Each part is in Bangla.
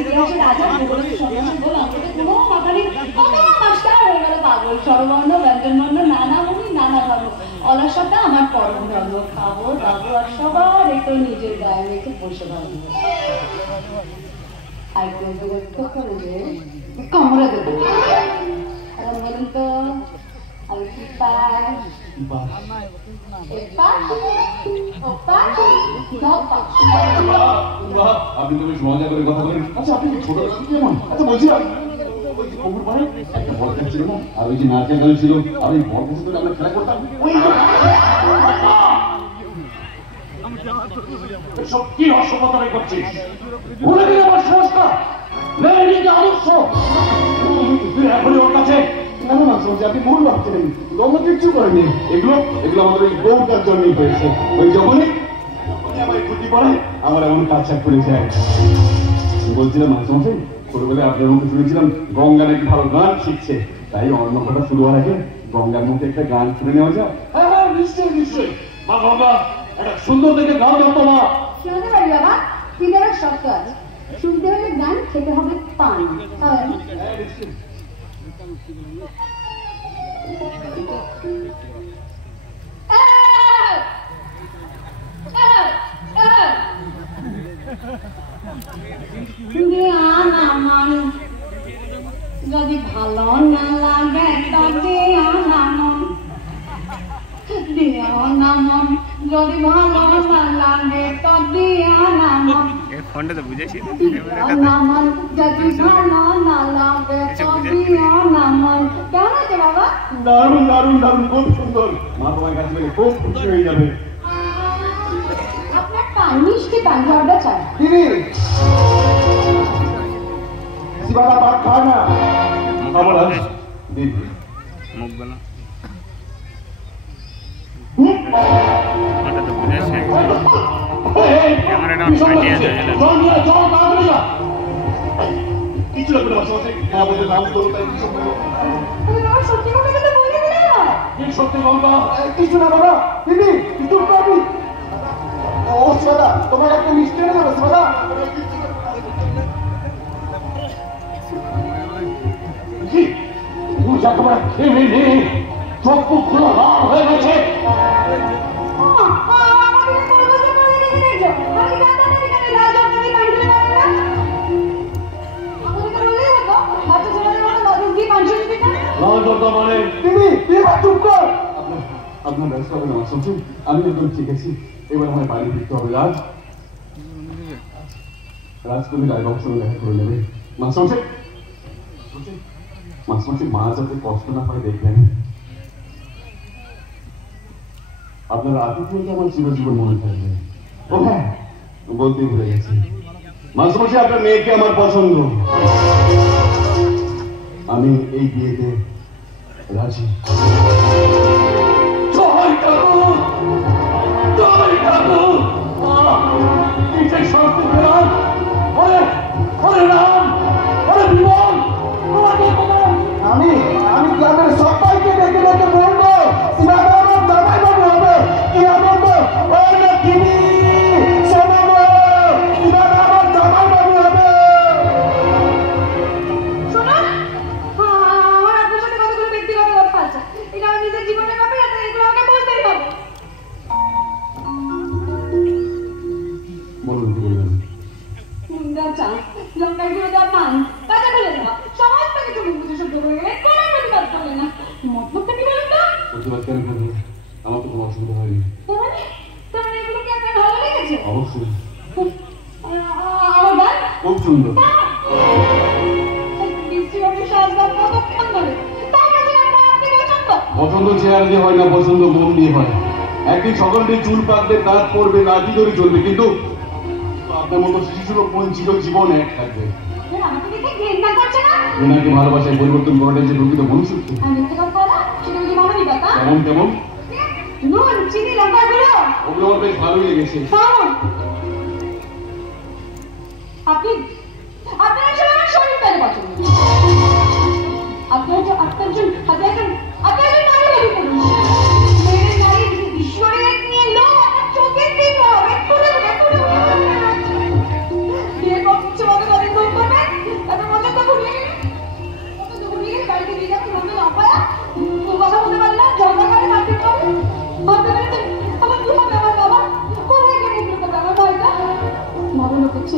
ইতিহাসে রাজা কোনো মাথা নেই, কত মাস্টার হয়ে গেল পাগল। স্বরবর্ণ ব্যঞ্জনবর্ণ নানা মুনি নানা ধর্ম, অলসতা আমার পরম ধর্ম। খাবো দাবো আর সবার একটু নিজের গায়ে রেখে বসে ভাবো। আর কেউ করে যে কামড়ে দেবো। এখন বলুন তো আমি কি পাই? আপনি তো বেশ মজা করে কথা বলেন। আচ্ছা আপনি ছোটবেলা থেকে কেমন? আচ্ছা বলছিলাম একটা বড় ছিল না, আর ওই যে নাচের গান ছিল, আর ওই বড় বসে করে আমরা খেলা করতাম। সব কি অসভ্যতাই করছিস? ভুলে গেলে আমার সংস্কার আদর্শ এখনই ওর কাছে। না না শুনছি আপনি ভুল ভাবছিলেন, তোমরা কিচ্ছু করেনি। এগুলো এগুলো আমাদের ওই বউটার জন্যই হয়েছে। ওই যখনই আমার ছুটি পড়ে আমার এমন কাজ করে যায়। বলছিলাম মাঝে ছোটবেলায় আপনার মুখে শুনেছিলাম গঙ্গা নাকি ভালো গান শিখছে, তাই অন্য কথা শুরু হওয়ার আগে গঙ্গার মুখে একটা গান শুনে নেওয়া যায়। হ্যাঁ হ্যাঁ নিশ্চয়ই নিশ্চয়ই। মা গঙ্গা একটা সুন্দর দেখে গান গাতো না। শোনাতে পারি বাবা, কিন্তু একটা শর্ত আছে, শুনতে হলে গান, খেতে হবে পান। যদি ভালো না লাগে তবে নামন, নামন যদি ভালো না লাগে তবে নামন, ফোনটা তো বুঝেছি নামন যদি ভালো না লাগে তবে নামন। কেমন আছে বাবা? দারুণ দারুণ দারুণ, খুব সুন্দর। মা তোমার কাছে পেলে খুব খুশি হয়ে যাবে। আপনার পান মিষ্টি পান ঝাড়টা চাই। শিবাদা পান খায় না আমার মুখ বলা তো বুঝেছে ক্যামেরাটা ফাটিয়ে যায়। কিছু লাগবে না আমাদের নাম তো সত্যি গঙ্গা কিছু না বাবা। দিদি কিছু পাবি? ও শিবাদা তোমার একটা মিষ্টি এনে দেবো। শিবাদা চোখ মুখ গুলো লাল হয়ে গেছে। আপনার ব্যবস্থা হবে না শুনছেন? আমি একদম ঠিক আছি, এবার আমার বাড়ি ফিরতে হবে। রাজকবি রায়বাবুর সঙ্গে দেখা করে নেবে। মাস্টারমশাই মা যাতে কষ্ট না হয় দেখবেন। আপনার আতিথ্যটা আমার চিরজীবন মনে থাকবে। ও হ্যাঁ বলতেই ভুলে গেছি, মাস্টারমশাই আপনার মেয়েকে আমার পছন্দ। আমি এই বিয়েতে রাজি। জয় ঠাকুর, জয় ঠাকুর। শান্তি পেলাম। আমি গ্রামের সবাইকে ডেকে ডেকে বলবো শিবাদা আমার জামাই বাবু হবে। কি আনন্দ! শিবাদা আমার জামাই বাবু হবে। শোনুন, আমার আপনার সাথে কতগুলো ব্যক্তিগত কথা আছে, এটা আমার নিজের জীবনের ব্যাপার, এগুলো আমাকে বলতেই হবে। বলুন কি বলবেন? চা, লঙ্কার গুঁড়ো দেওয়া পান, কাঁচা ফেলে দেওয়া, সমস্ত কিছু মুখ বুঝে সহ্য করে গেলে কোনো প্রতিবাদ করলে না। মতলবটা কি বলুন তো? প্রতিবাদ কেন করবো? আমার তো কোনো অসুবিধা হয়নি। তার মানে এগুলো কি আপনার ভালো লেগেছে? অবশ্যই। আমার গান খুব সুন্দর। পছন্দ চেয়ার দিয়ে হয় না, পছন্দ মন দিয়ে হয়। একদিন সকালটি চুল পাকবে, দাঁত পড়বে, লাঠি ধরে চলবে, কিন্তু আপনার মতো শিশুসুলভ মন ছিল জীবন এক থাকবে। ওনাকে ভালোবাসায় পরিবর্তন করাটা যে প্রকৃত মনুষ্যত্ব। কেমন কেমন? ওগুলো আমার বেশ ভালোই লেগেছে। আপনার শরীরটাকে পছন্দ, আপনার ঈশ্বরের নিয়ে লোক আপনার চোখের দিকে হবে। বিয়ে করছে মনে করেন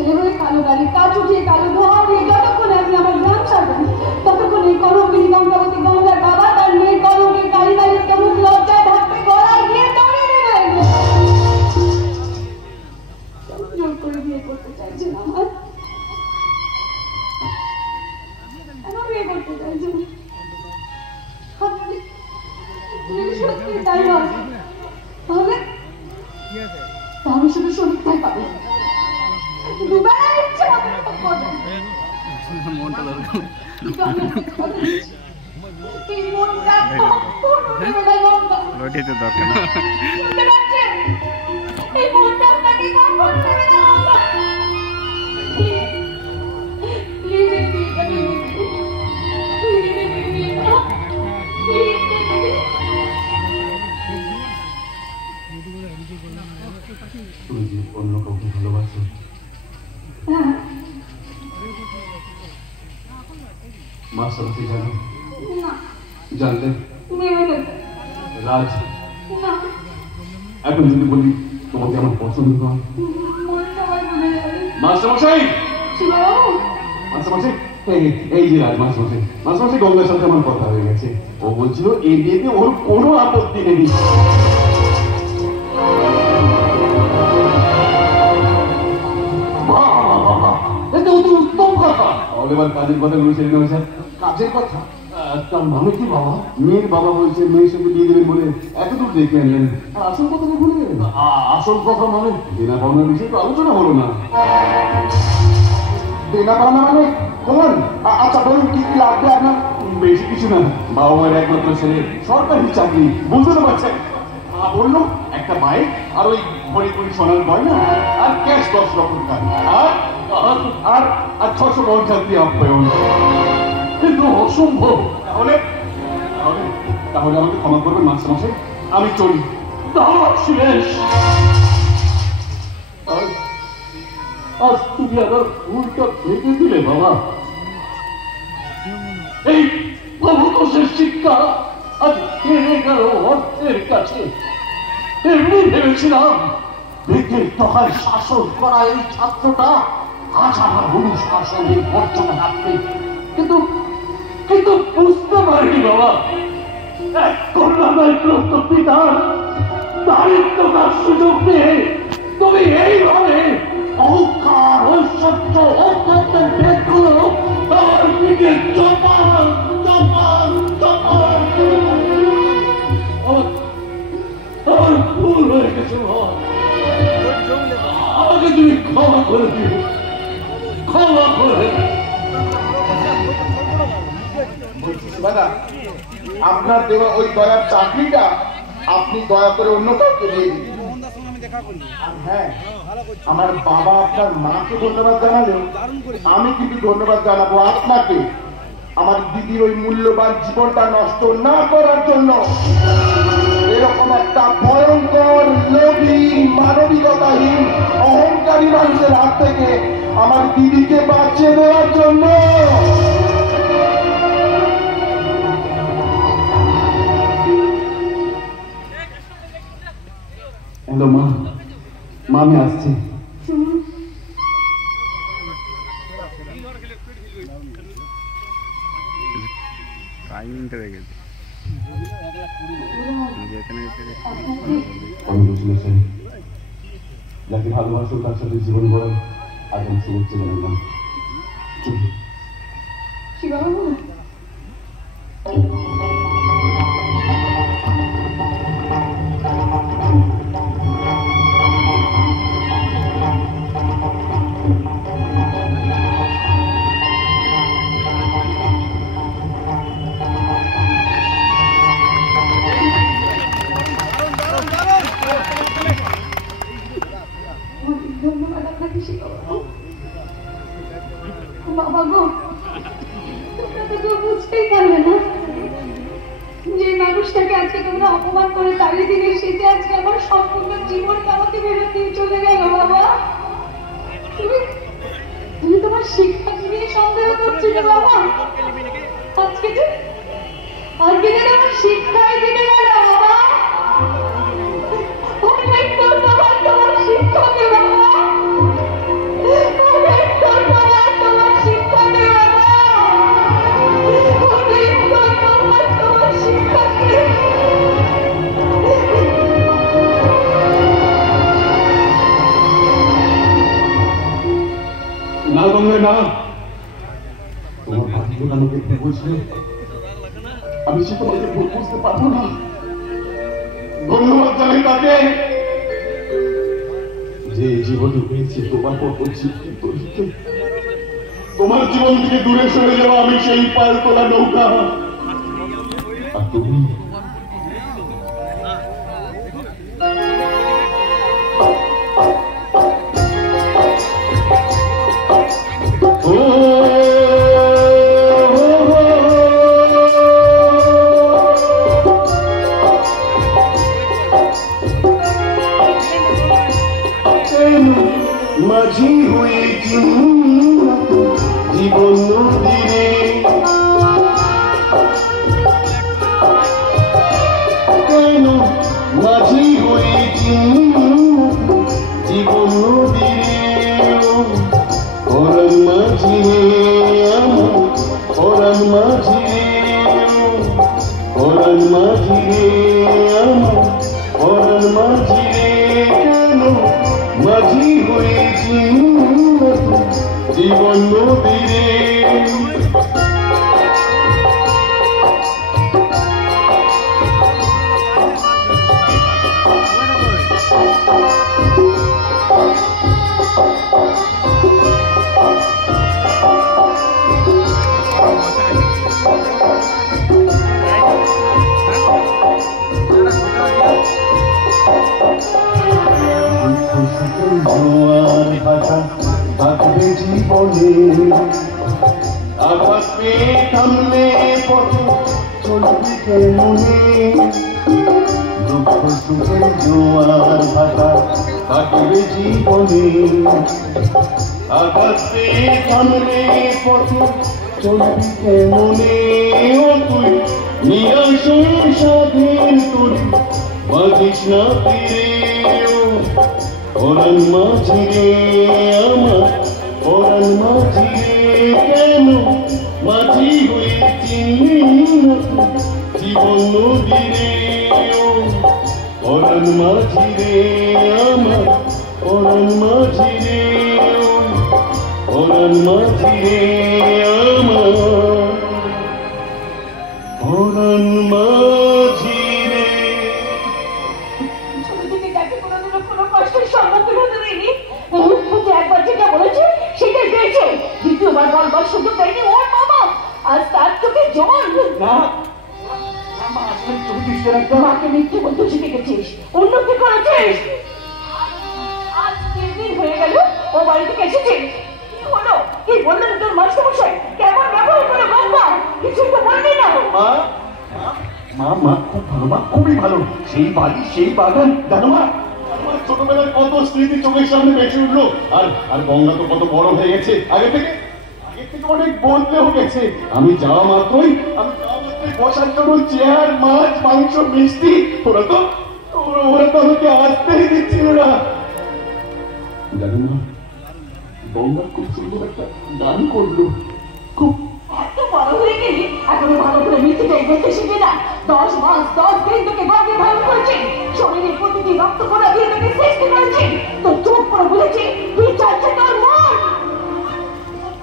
ছেলে হয়ে কালো গাড়ি কাজ উঠিয়ে কালো ধোয়া উঠিয়ে যতক্ষণে আপনি আমার গ্রাম সারবেন ততক্ষণ এই করমিনী গঙ্গাবতী গঙ্গার বাবা তার মেয়ে করমের কালী বাড়ির কেমন লজ্জায় ভাবতে গলায় গিয়ে দড়িয়ে দেবেন। জোর করে বিয়ে করতে চাইছেন আমার, কেন বিয়ে করতে চাইছেন? সত্যি তাই হয় তাহলে তাহলে শুধু শরীরটাই পাবে, দুবেলা ইচ্ছে মনটা দরকার এই মনটা রোটিতে দরকার না। এই মনটা আপনাকে কখন দেবে না তুমি কি অন্য কাউকে ভালোবাসো? মাস্টারকে জানো? জানলে রাজ এখন যদি বলি তোমাকে আমার পছন্দ হয়? মাস্টারমশাই, মাস্টারমশাই, এই যে রাজ মাস্টারমশাই, মাস্টারমশাই গঙ্গার সাথে আমার কথা হয়ে গেছে। ও বলছিল এই বিয়েতে ওর কোনো আপত্তি নেই। উত্তম কথা। এবার কাজের কথা বলছে কাজের কথা, তার মানে কি বাবা? মেয়ের বাবা বলছে মেয়ের সাথে বিয়ে দেবেন বলে এতদূর দেখে আনলেন, আর আসল কথাটা ভুলে গেলেন। আসল কথা মানে দেনা পাওনার বিষয়ে তো আলোচনা হলো না। দেনা পাওনা মানে কোন? আচ্ছা বলুন কি কি লাগবে আপনার? বেশি কিছু না, বাবা মায়ের একমাত্র ছেলে, সরকারি চাকরি, বুঝতে তো পারছেন। বললো একটা বাইক আর ওই ভরি ভরি সোনার গয়না আর ক্যাশ 10 লক্ষ টাকা আর আর আর 650 দিয়ে আপ্যায়ন। কিন্তু অসম্ভব। তাহলে তাহলে তাহলে আমাকে ক্ষমা করবেন মাস্টারমশাই, আমি চলি। শেষ। আজ তুমি আবার ভুলটা ভেঙে দিলে বাবা। এই প্রভুতোষের শিক্ষা আজ হেরে গেল অর্থের কাছে। এমনি ভেবেছিলাম বেগের তখন শাসন করা এই ছাত্রটা আজ আমার অনুশাসনের বর্জনে রাখবে, কিন্তু কিন্তু বুঝতে পারিনি বাবা এক করুণাময়গ্রস্ত পিতার দারিদ্রতার সুযোগ নিয়ে তুমি এইভাবে অহংকার ঐশ্বর্য অত্যন্তের বেগগুলো আমার দিকে চপান চপান চপান। আমার ভুল হয়ে গেছে, আমাকে তুমি ক্ষমা করে দিও, ক্ষমা করে। দাদা, আপনার দেওয়া ওই দয়ার চাকরিটা আপনি দয়া করে অন্য কাউকে দিয়ে দিন। হ্যাঁ, আমার বাবা আপনার মাকে ধন্যবাদ জানালেও আমি কিন্তু ধন্যবাদ জানাবো আপনাকে, আমার দিদির ওই মূল্যবান জীবনটা নষ্ট না করার জন্য। এরকম একটা ভয়ঙ্কর লোভী মানবিকতাহীন অহংকারী মানুষের হাত থেকে আমার দিদিকে বাঁচিয়ে দেওয়ার জন্য। হ্যালো মা, মা আমি আসছি। টাইমিংটা দেখেছি কংগ্রেচুলেশন। যাকে ভালোবাসো তার সাথে জীবন গড়ার আগাম সুযোগ চলে গেলাম। শিবাবাবু, ধন্যবাদ আপনাকে শিবাবাবু। বাবা গো, তোমরা তো কেউ বুঝতেই পারবে না যে মানুষটাকে আজকে তোমরা অপমান করে তাড়িয়ে দিলে সেটা আজকে আমার সম্পূর্ণ জীবনটা আমাকে ফেরত দিয়ে চলে গেল। বাবা, তুমি তুমি তোমার শিক্ষাকে নিয়ে সন্দেহ করছিলে বাবা। আজকে যে আমার শিক্ষায় দিতে গেল বাবা। অনেক ধন্যবাদ তোমার শিক্ষাকে বাবা, অনেক না গঙ্গা না, তোমার ভাগ্য আমাকে ভুল বলছে, আমি সে তোমাকে ভুল বুঝতে পারবো না। ধন্যবাদ জানাই তাকে যে জীবনে পেয়েছে তোমার পর তোমার জীবন থেকে দূরে সরে যাওয়া আমি সেই পাল তোলা নৌকা, আর তুমি মাঝি হয়ে জীবন নদীরে, কেন মাঝি হয়ে জীবন নদীরে, পরাণ মাঝি আমার পরাণ মাঝি, পরাণ মাঝি আমার পরাণ মাঝি, কেন মাঝি হয়েছি জীবন নদীরে। জোয়ার ভাটা থাকবে জীবনে, আঘাত পেয়ে থামলে পথে চলবে কেমনে, দুঃখ সুখের জোয়ার ভাটা থাকবে জীবনে, আঘাত পেয়ে থামলে পথে চলবে কেমনে, ও তুই নিরাশ স্বাধীন তোর বাজিস না ফিরে, পরাণ মাঝি রে আমার পরাণ মাঝি রে, কেন মাঝি হয়েছি জীবন নদীরে, পরাণ মাঝি রে আমার পরাণ মাঝি রে, পরাণ মাঝি রে আমার পরাণ মাঝি রে। একবার যেটা বলেছে সেটাই পেয়েছে, দ্বিতীয়বার বলবার সুযোগ দেয়নি ওর বাবা, আজ তার চোখে জল। মাকে মিথ্যে বলতে শিখে গেছিস, উন্নতি করেছিস, আজ 3 দিন হয়ে গেল ও বাড়ি থেকে এসেছিস, কি হলো? কি বললেন তোর মাস্টারমশাই? কেমন ব্যবহার করে গঙ্গা? কিছুই তো বলবি না। মা মা খুব ভালো, মা খুবই ভালো, সেই বাড়ি সেই বাগান, জানো মা আমার ছোটবেলার কত স্মৃতি চোখের সামনে বেঁচে উঠলো, আর আর গঙ্গা তো কত বড় হয়ে গেছে, আগে থেকে অনেক বদলেও গেছে। আমি যাওয়া মাত্রই বসার জন্য চেয়ার, মাছ, মাংস, মিষ্টি, ওরা তো আমাকে আসতেই দিচ্ছিল না। জানো না গঙ্গা খুব সুন্দর একটা গান করলো, খুব এত বড় হয়ে গেলি এখনো ভালো করে মৃত্যুটাই বলতে শিখে না। 10 মাস 10 দিন তোকে গর্ভে ধারণ করেছি, শরীরের প্রতিটি রক্ত কণা দিয়ে তোকে সৃষ্টি করেছি, তো চোখ করে বলেছি তুই চাইছে তোর মন,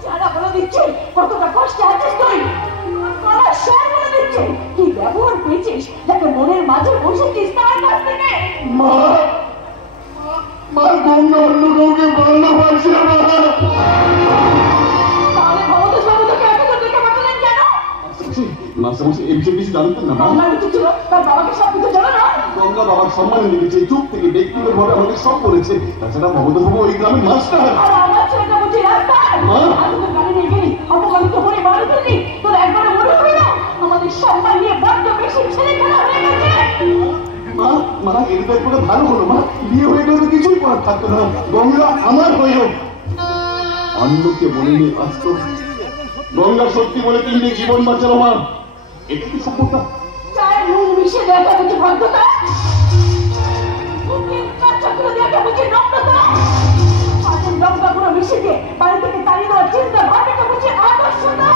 যারা বলে দিচ্ছে কতটা কষ্টে আছিস তুই, গলার স্বর বলে দিচ্ছে কি ব্যবহার পেয়েছিস যাকে মনের মাঝে বসেছিস তার কাছ থেকে। মা মা গঙ্গা অন্য কাউকে ভালোবাসে না। তাহলে ভবতোষ বাবু তোকে এত করে দেখে পাঠালেন কেন? মাস্টারমশাই এই বিষয়ে কিছু জানতেন না। আমার উচিত ছিল তার বাবাকে সব কিছু জানানো। গঙ্গা বাবার সম্মান দিয়েছে, চুপ থেকে ব্যক্তিগত ভাবে আমাদের সব করেছে, তাছাড়া ভগবত বাবু ওই গ্রামের মাস্টার। আর আমার ছেলেটা বুঝি রাস্তায় আমি তো গাড়ি নিয়ে গেলি অপমানিত হয়ে বাড়ি ফেললি, তোর একবার মনে হয় না আমাদের সম্মান নিয়ে বড্ড বেশি ছেলে খেলা হয়ে গেছে। মা মা এর তো একটু ভালো হলো, মা বিয়ে হয়ে গেলে তো কিছুই করার থাকতো না, গঙ্গা আমার হয়েও অন্যকে বলিনি আজ তো গঙ্গা সত্যি বলে তিনি জীবন বাঁচালো। মা এটা কি সভ্যতা? চায়ের নুন মিশে দেওয়াটা বুঝি ভদ্রতা, চক্র দেওয়াটা বুঝি নম্রতা, পাঁচের লঙ্কাগুলো মিশে দিয়ে বাড়ি থেকে তাড়িয়ে দেওয়ার চিন্তা ভাবনাটা বুঝি আদর্শতা।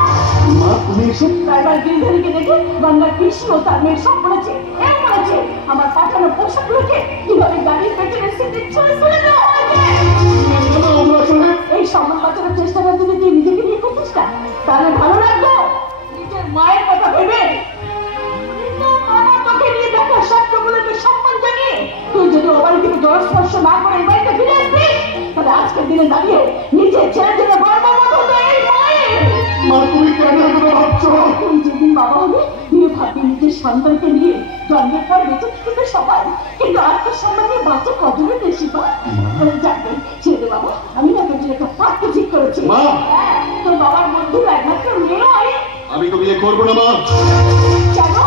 মা তুমি এসব ড্রাইভার গিরিধারীকে দেখে গঙ্গার কৃষ্ণ তার মেয়ের সব বলেছে, এর বলেছে আমার পাঠানো পোশাকগুলোকে কিভাবে গাড়ির পেছনে সিটে ছুঁড়ে ফেলে দেওয়া হয়েছে। আমরা আসলে এই সম্মান বাঁচানোর চেষ্টা করতে তুই নিজেকে নিয়ে করছিস না, তাহলে ভালো লাগতো? নিজের মায়ের কথা ভেবে তোকে নিয়ে দেখা সবগুলোকে সম্মান জানিয়ে তুই যদি ও বাড়ি থেকে জলস্পর্শ না করে এই বাড়িতে ফিরে আসবি, তাহলে আজকের দিনে দাঁড়িয়ে নিজের ছেলের জন্য গর্ববোধ হতো এই মায়ের। মা তুমি কেন এগুলো ভাবছো? তুই যেদিন বাবা হবে নিয়ে ভাববি নিজের সন্তানকে নিয়ে জন্মের পর বেঁচে থাকবে সবাই, কিন্তু আত্মসম্মান নিয়ে বাচ্চা কজনের বেশি পা যাবে ছেলে। বাবা আমি না তোর একটা পাত্র ঠিক করেছি। মা তোর বাবার বন্ধুর একমাত্র মেয়ে হয়। আমি তো বিয়ে করবো না মা। কেন?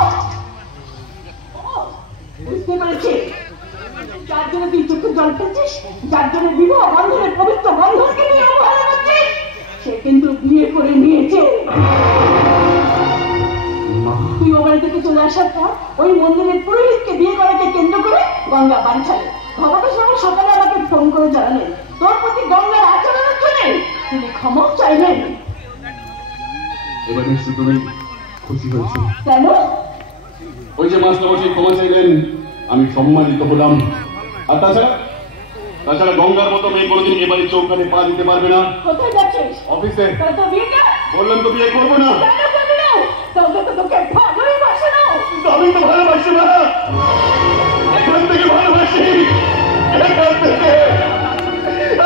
বুঝতে পেরেছি, যার জন্য তুই চোখে জল পেয়েছিস, যার জন্য বিবাহ বন্ধনের পবিত্র বন্ধনকে নিয়ে অবহেলা করছিস, সে কিন্তু বিয়ে করে নিয়েছে। তুই ও বাড়ি থেকে চলে আসার পর ওই মন্দিরের পুরোহিতকে বিয়ে করাকে কেন্দ্র করে গঙ্গা বাড়ি ছাড়ে। ভগবানের সঙ্গে সকালে আমাকে ফোন করে জানালেন তোর প্রতি গঙ্গার আচরণের জন্য তিনি ক্ষমাও চাইলেন। এবার নিশ্চয় তুমি খুশি হয়েছো? কেন? ওই যে মাস্টারমশাই ক্ষমা চাইলেন, আমি সম্মানিত হলাম। আর তাছাড়া গঙ্গার মতো মেয়ে কোনোদিন এবারে চৌকানে পা দিতে পারবে না। কোথায় যাচ্ছিস? অফিসে। তো বিয়েটা বললাম তো বিয়ে করবো না। কেন করবি না? তোকে তো তোকে ভালোই বাসে না। আমি তো ভালোবাসি না, এখান থেকে ভালোবাসি, এখান থেকে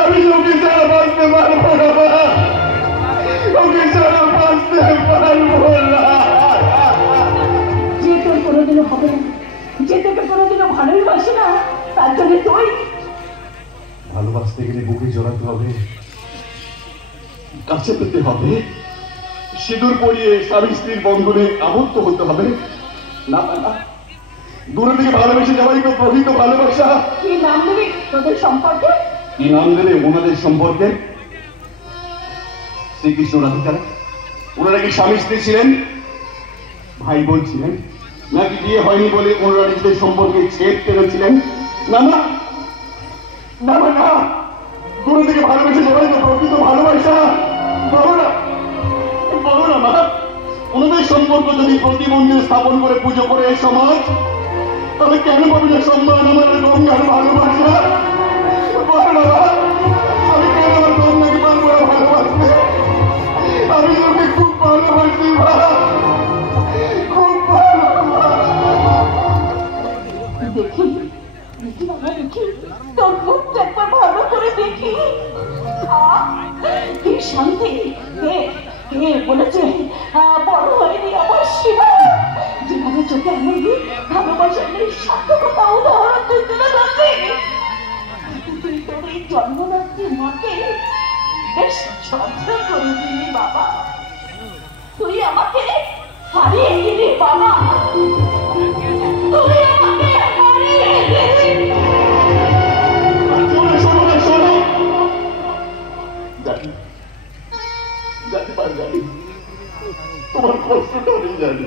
আমি ওকে ছাড়া বাঁচতে পারবো না, ওকে ছাড়া বাঁচতে পারবো না। যে তোর কোনোদিনও হবে না, যে তোকে কোনোদিনও ভালোই বাসে না, তার জন্য তুই ভালোবাসতে গেলে বুকে জড়াতে হবে, কাছে পেতে হবে, সিঁদুর পরিয়ে স্বামী স্ত্রীর বন্ধনে আবদ্ধ হতে হবে। না না, দূরে থেকে ভালোবেসে যাওয়াই তো প্রকৃত ভালোবাসা। কি নাম দিবি তোদের সম্পর্কে? কি নাম দেবে ওনাদের সম্পর্কে? শ্রীকৃষ্ণ রাধিকা, ওনারা কি স্বামী স্ত্রী ছিলেন, ভাই বোন ছিলেন, নাকি বিয়ে হয়নি বলে ওনারা নিজেদের সম্পর্কে ছেদ পেরেছিলেন? না না না না, দূরে থেকে ভালোবেসে যাওয়াই তো প্রকৃত ভালোবাসা। বলো না, বলো না মা, ওনাদের সম্পর্ক যদি প্রতি মন্দিরে স্থাপন করে পুজো করে এই সমাজ, তাহলে কেন পাবি না সম্মান আমার গঙ্গার ভালোবাসা? বলো না মা, আমি কেন আমার গঙ্গাকে পারবো না ভালোবাসতে? আমি তোকে খুব ভালোবাসি মা, খুব দেখি দেখি বাবা, দেখি তোর মুখটা একবার ভালো করে দেখি। কি শান্তি! কে কে বলেছে বড় হয়নি আমার শিবা? যেভাবে চোখে আনবি ভালোবাসার সার্থকতা উদাহরণ তুই তুলে ধরবি। তুই তোর এই জন্মদাত্রী মাকে বেশ যত্ন করে দিলি বাবা। তুই আমাকে হারিয়ে দিলি বাবা, তুই আমাকে হারিয়ে দিলি। তোমার কষ্টটা আমি জানি,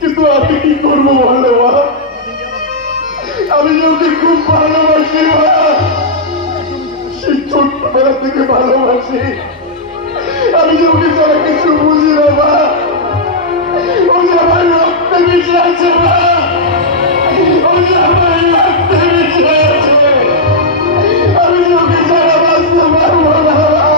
কিন্তু আমি কি করবো বলো মা? আমি ওকে খুব ভালোবাসি মা, সেই ছোট্টবেলা থেকে ভালোবাসি। আমি ওকে ছাড়া কিছু বুঝি না মা, ও যে আমার রক্তে মিশে আছে মা, ও যে আমার রক্তে মিশে আছে। আমি ওকে ছাড়া বাঁচতে পারবো না মা।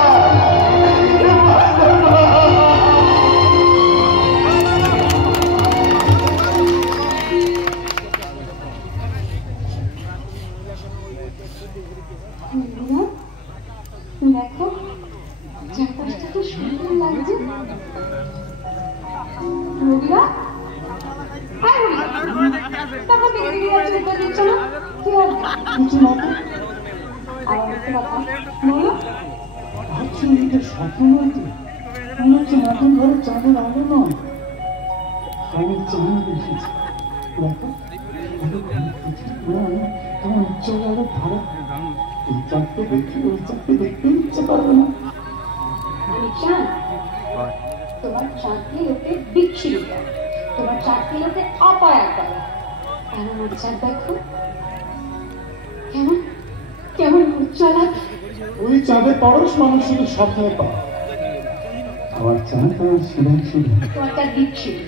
দেখো চারপাশটা কি সুন্দর লাগছে। রবিরা, তারপর দিকে দিকে যাচ্ছে, উত্তর দিচ্ছ না, কি হবে? কিছু না তো। আর একটা কথা বলো। ভাবছি এটা স্বপ্ন নয় তো, মনে হচ্ছে নতুন ঘরে চাঁদের আলো নয়, আমি চাঁদ দেখেছি। দেখো তোমার উজ্জ্বল আলো ধারা, এই চাঁদকে দেখি ওই চাঁদকে দেখতে ইচ্ছে করবে না। চাঁদ তোমার চাঁদকে লোকে বিচ্ছিরি করে, তোমার চাঁদকে লোকে অপয়া করে। আর আমার চাঁদ দেখো কেমন কেমন উজ্জ্বল। ওই চাঁদের পরশ মানুষ শুধু স্বপ্নে পায়, আমার চাঁদ তোমার শুধু শুধু। তোমার চাঁদ বিচ্ছিরি,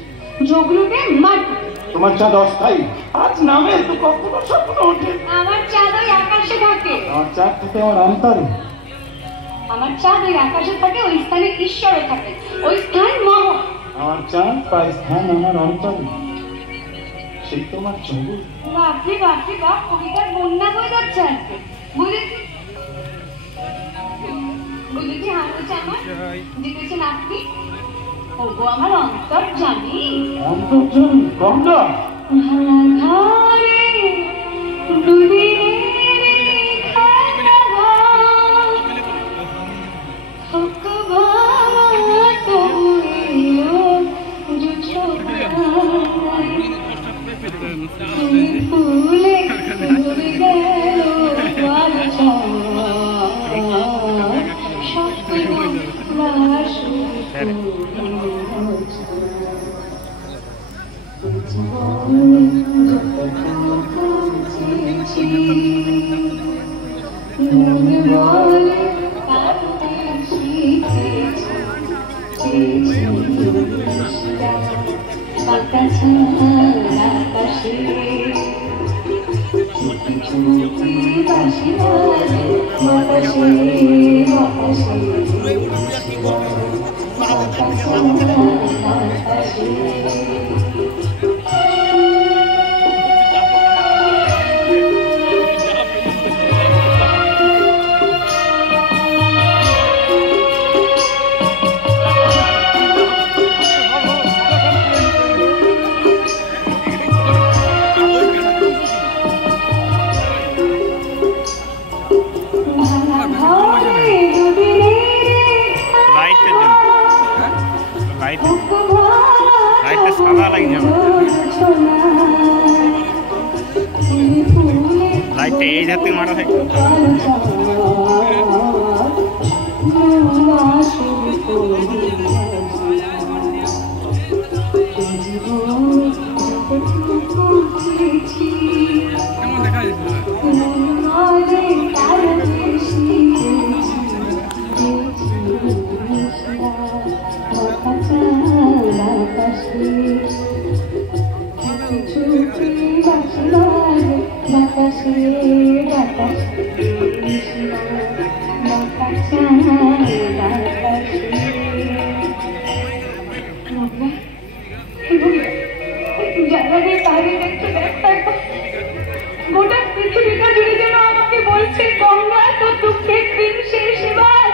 যোগরূপে মারপিট। তোমার চাঁদ অস্থায়ী, আজ নামে তো কখনো স্বপ্ন ওঠে। আমার চাঁদ ওই আকাশে থাকে। আমার চাঁদ থাকে আমার অন্তরে, আমার চাঁদ ওই আকাশে থাকে, ওই স্থানে ঈশ্বরও থাকে, ওই স্থান মহ। আমার চাঁদ তার স্থান আমার অন্তরে, সেই তোমার জগৎ। বাপরে বাপরে বাপ, কবিতার বন্যা বয়ে যাচ্ছে আজকে। বুঝেছি হাসছে আমার, জিতেছেন আপনি। ওগো আমার অন্তর্যামী, অন্তর্যামী গঙ্গা। ঘরে দুদিনের খেলা হোক ভাঙা তবুও তুমি ফুলে ডুবে গেল লাইটটা এই হাতে মারা থাকে। কেমন দেখা গোটা পৃথিবীটা জুড়ে যেন আমাকে বলছে গঙ্গা তোর দুঃখের দিন শেষ এবার।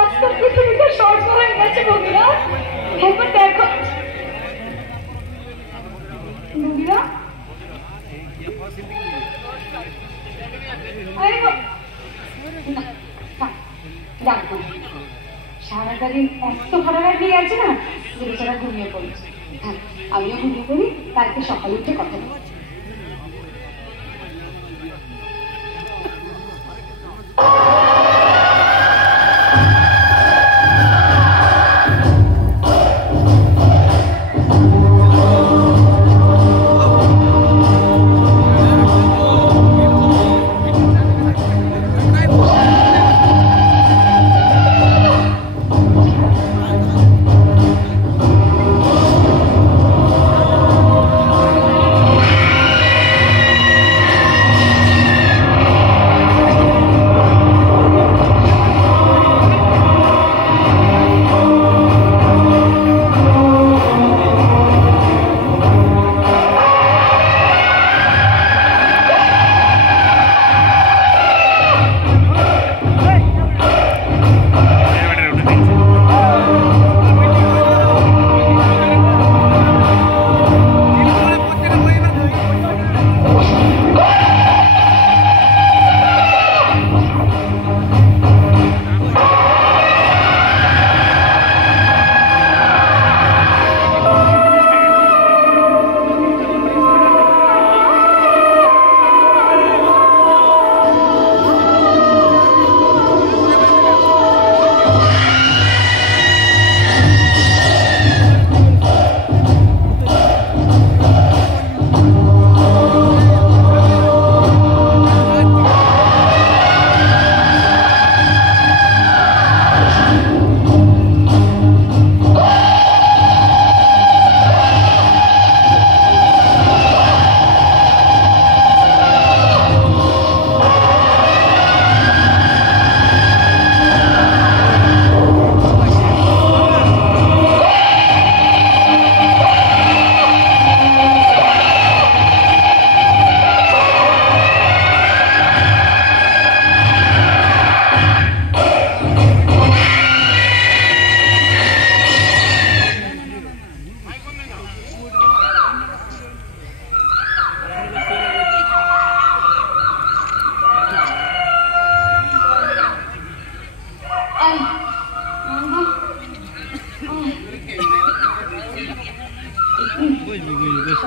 আজ তো পৃথিবীটা স্বর্গ হয়ে গেছে বন্ধুরা, একবার দেখো বন্ধুরা। সারাটা দিন এত খারাপ দিয়ে আছে না যে বেচারা ঘুমিয়ে পড়েছে। হ্যাঁ আমিও ঘুমিয়ে পড়ি, কালকে সকালে উঠে কথা বলছি।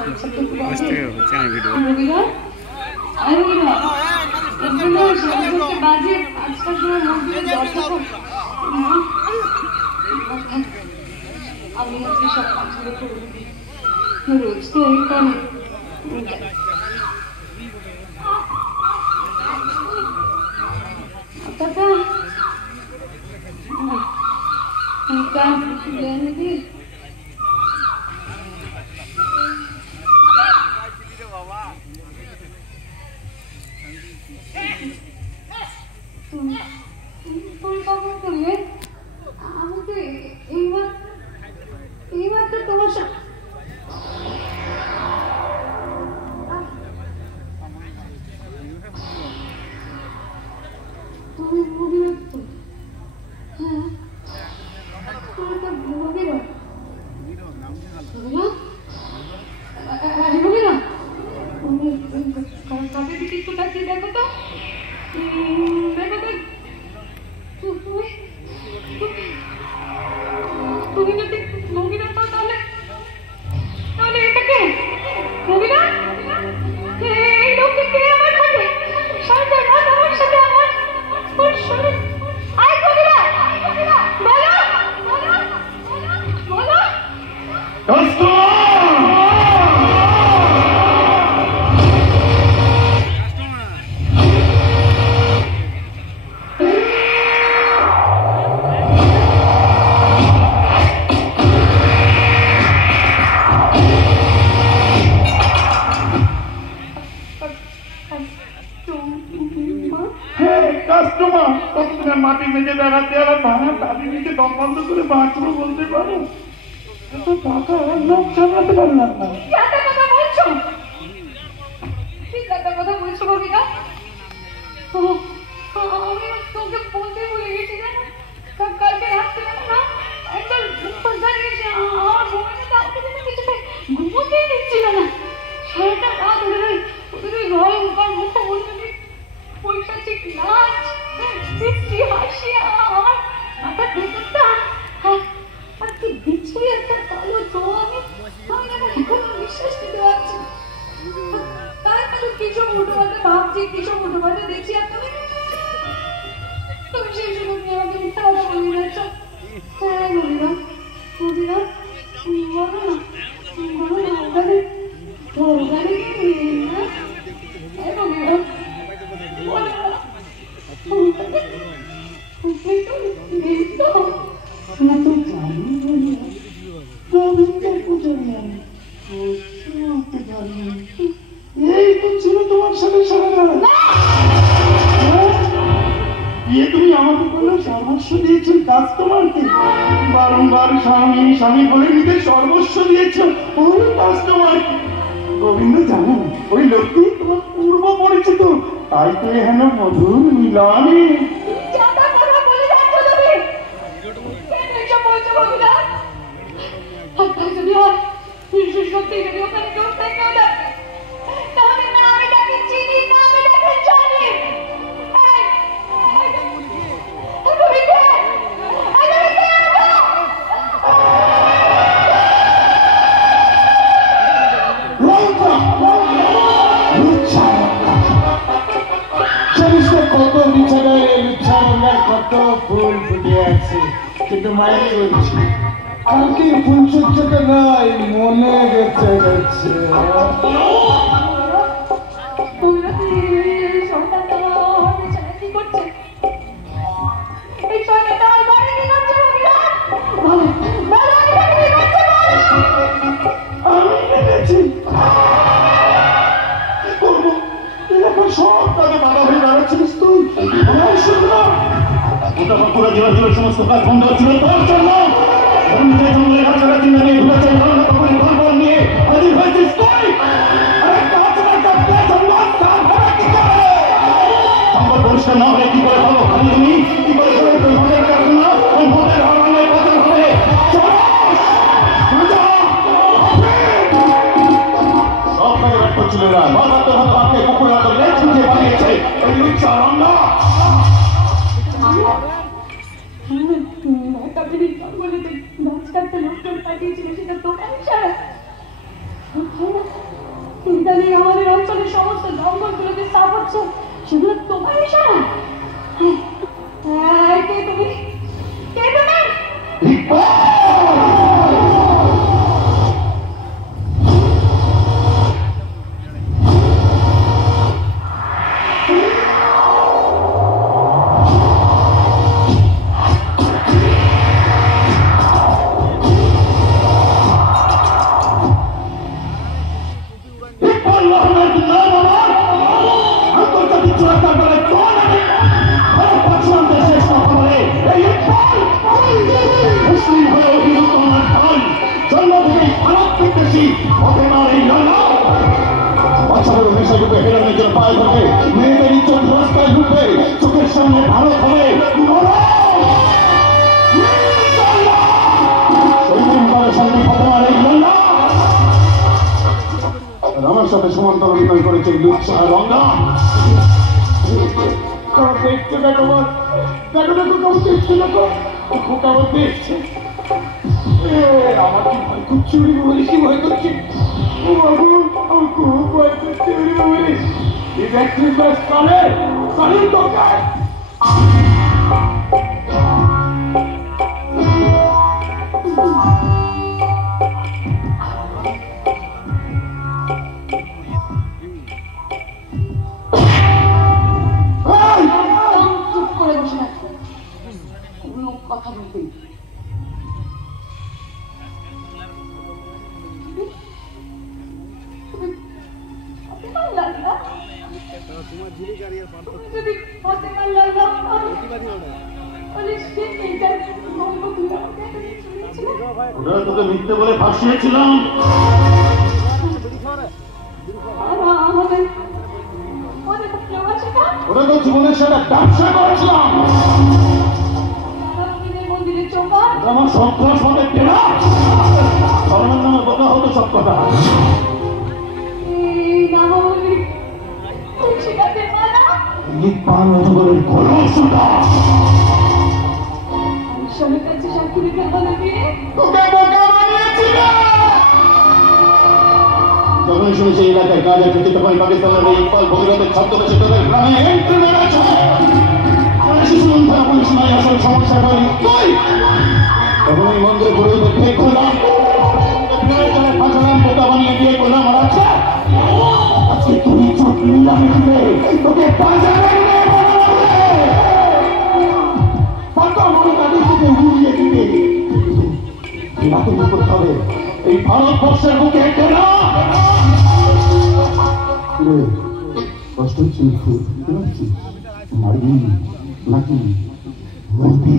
বুঝতে হচ্ছে না ভিডিও রবিবার রবিবার এগুলো সাড়ে চারটে বাজে 5টার সময় মন্দিরে দরজা আমি হচ্ছে সব কাজগুলো করে দিই রোজ তো এই করে আমি তো এইবার তো তোমার সাথে তুমি মুভিরত্ব হ্যাঁ তুমি তো মুভিরত কাপের দিকে একটু তাকিয়ে দেখো তো তুমি যদি মহিলা তো তাহলে এটা কে মহিলা এই লোককে কে আমার সাথে সাথে আমার সাথে আমার শরীর আই মহিলা বলো বলো বলো কাস্টমার কতদিনে মাটি মেজে বেড়াতে আর ভাঙা তাদের নিচে দম বন্ধ করে বাঁচবো বলতে পারো এত টাকা লোক সামলাতে পারলাম না কথা বলছো ঠিক কথা বলছো কবিতা আমি তোকে বলতে ভুলে গেছি জানো কালকে রাত্রে না একবার জানিয়েছি আমার ঘুমাতে কাউকে যেন কিছুতে ঘুমোতেই দিচ্ছিল না সারাটা রাত ওদের ওই ভয়ঙ্কর মুখমন্ডলী পৈশাচিক নাচ সৃষ্টি হাসি আমার মাথা ভেতরটা আর কি বিচ্ছুরি একটা কালো তো আমি এখনো বিশ্বাস করতে পারছি তাই কিছু মোটোভাতে ভাবছি কিছু মোটোভাতে দেখছি আর তুমি সেই জন্য আমাকে মিথ্যা কথা বলবি না হ্যাঁ বলিবা বলিবা বলো না ওখানে গিয়ে না বলিবা এই তো ছিল তোমার সাথে সারা তুমি আমাকে বললে সর্বস্ব দিয়েছো কাস্টমারকে বারংবার স্বামী স্বামী বলে নিজের সর্বস্ব দিয়েছো ওই কাস্টমারকে গোবিন্দ জানো ওই লোকটি তোমার পূর্ব পরিচিত তাই তো এখানে মধুর মিলনে সত্যি যদি ওখানে কেউ থেকেও থাকে তাহলে না আমি তাকে চিনি না আমি তাকে জানি কত বিছানায় লুচ্ছার কত ফুল ফুটে আছে কিন্তু মায়ের বলছি কালকে ফুলসজ্জাটা নাই মনে গেছে গেছে আমি এনেছি সব কাজে বাধা হয়ে দাঁড়াচ্ছিস তুই ওটা পুরো জীবন সমস্ত কাজ বন্ধ হচ্ছিল তোর জন্য পরিষ্কার না হলে কি করে ভালো তুমি কি করে সব কাজে ব্যাট করছিল না কুকুর বানিয়েছে গাছ কাটতে লোক পাঠিয়েছিল সেটা দোকান সারা যে আমাদের অঞ্চলের সমস্ত জঙ্গলগুলোকে সাফ হচ্ছে সেগুলো তোমার ইশারা? কে তুমি? কে তুমি? চোখের সামনে ভারত হবে আমার সাথে সমান্তর অভিনয় করেছে লুৎসাহ রঙ্গা। দেখছো না তোমার, দেখো না তো দেখছো না তো খোকা দেখছে আমার কি ভয় করছে, বলিস কি ভয় করছে? ও বাবু আমার খুব ভয় করছে বলিস এই ভ্যাকসিন করে কালির দরকার। চুপ করে বসে থাকো, কোনো কথা বলতে নেই। তোকে মিথ্যে বলে ফাঁসিয়েছিলাম। ওটা তো জীবনের সাথে ব্যবসা করেছিলাম। আমার সন্ত্রাস হবে কেনা ধর্মের নামে বোকা হতো সব কথা। যখন শুনেছি এলাকায় কাজ আছে পাকিস্তানের ইকবাল ভগীরথের ছদ্মবেশে তাদের গ্রামে এন্ট্রি মেরেছে, শিশুমন্থারা পুলিশ নয় আসলে সমস্যা করি তখন ওই মন্দিরে পুরোহিত ঠিক করলাম, ফাঁসালাম, বোকা বানিয়ে দিয়ে করলাম। আর আজকে তুমি চোখ নিলামে দিলে তোকে করতে হবে এই ভারতবর্ষের বুকে। কষ্ট হচ্ছে মারবি নাকি মরবি?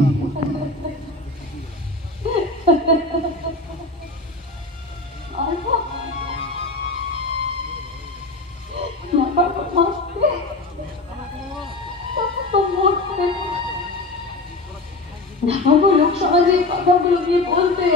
লোক সমাজে কথাগুলো গিয়ে বলতে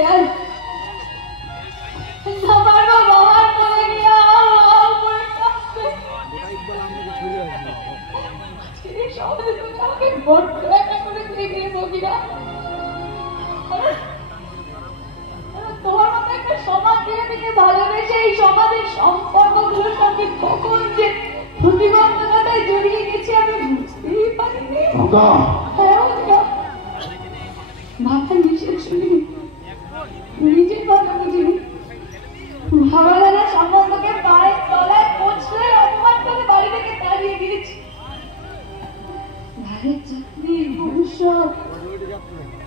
তোমার মতো একটা সমাজ থেকে ভালোবেসে এই সমাজের সম্পর্কগুলোর সঙ্গে কখন যে প্রতিবন্ধকতায় জড়িয়ে গেছি আমি বুঝতেই পারিনি। মাথা নিচে শুনি, নিজের কথা বুঝিনি, ভাবা জানা সম্বন্ধকে পায়ের তলায় পৌঁছলে অপমান করে বাড়ি থেকে তাড়িয়ে দিয়েছি। ভাইয়ের চাকরি, ভবিষ্যৎ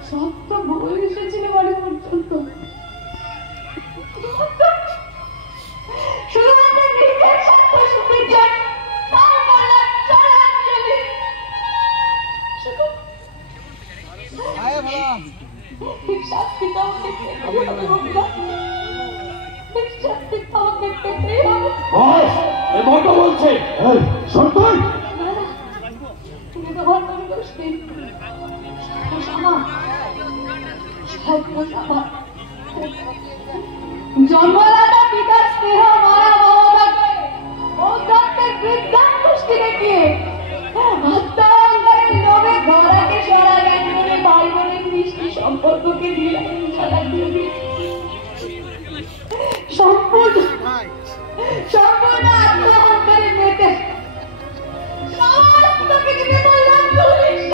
সব তো বলে এসেছিল বাড়ি পর্যন্ত। শুধুমাত্র নিজের স্বার্থ সুখের জন্য বলছে জন্মদাতা পিতার স্নেহ মায়া মমতাকে ঔদ্ধত্যের বৃদ্ধাঙ্গুষ্টি দেখিয়ে হত্যাঙ্গারের লোভে ধরাকে সরা জ্ঞান করে ভাই বোনের মিষ্টি সম্পর্ককে দিলেন সারা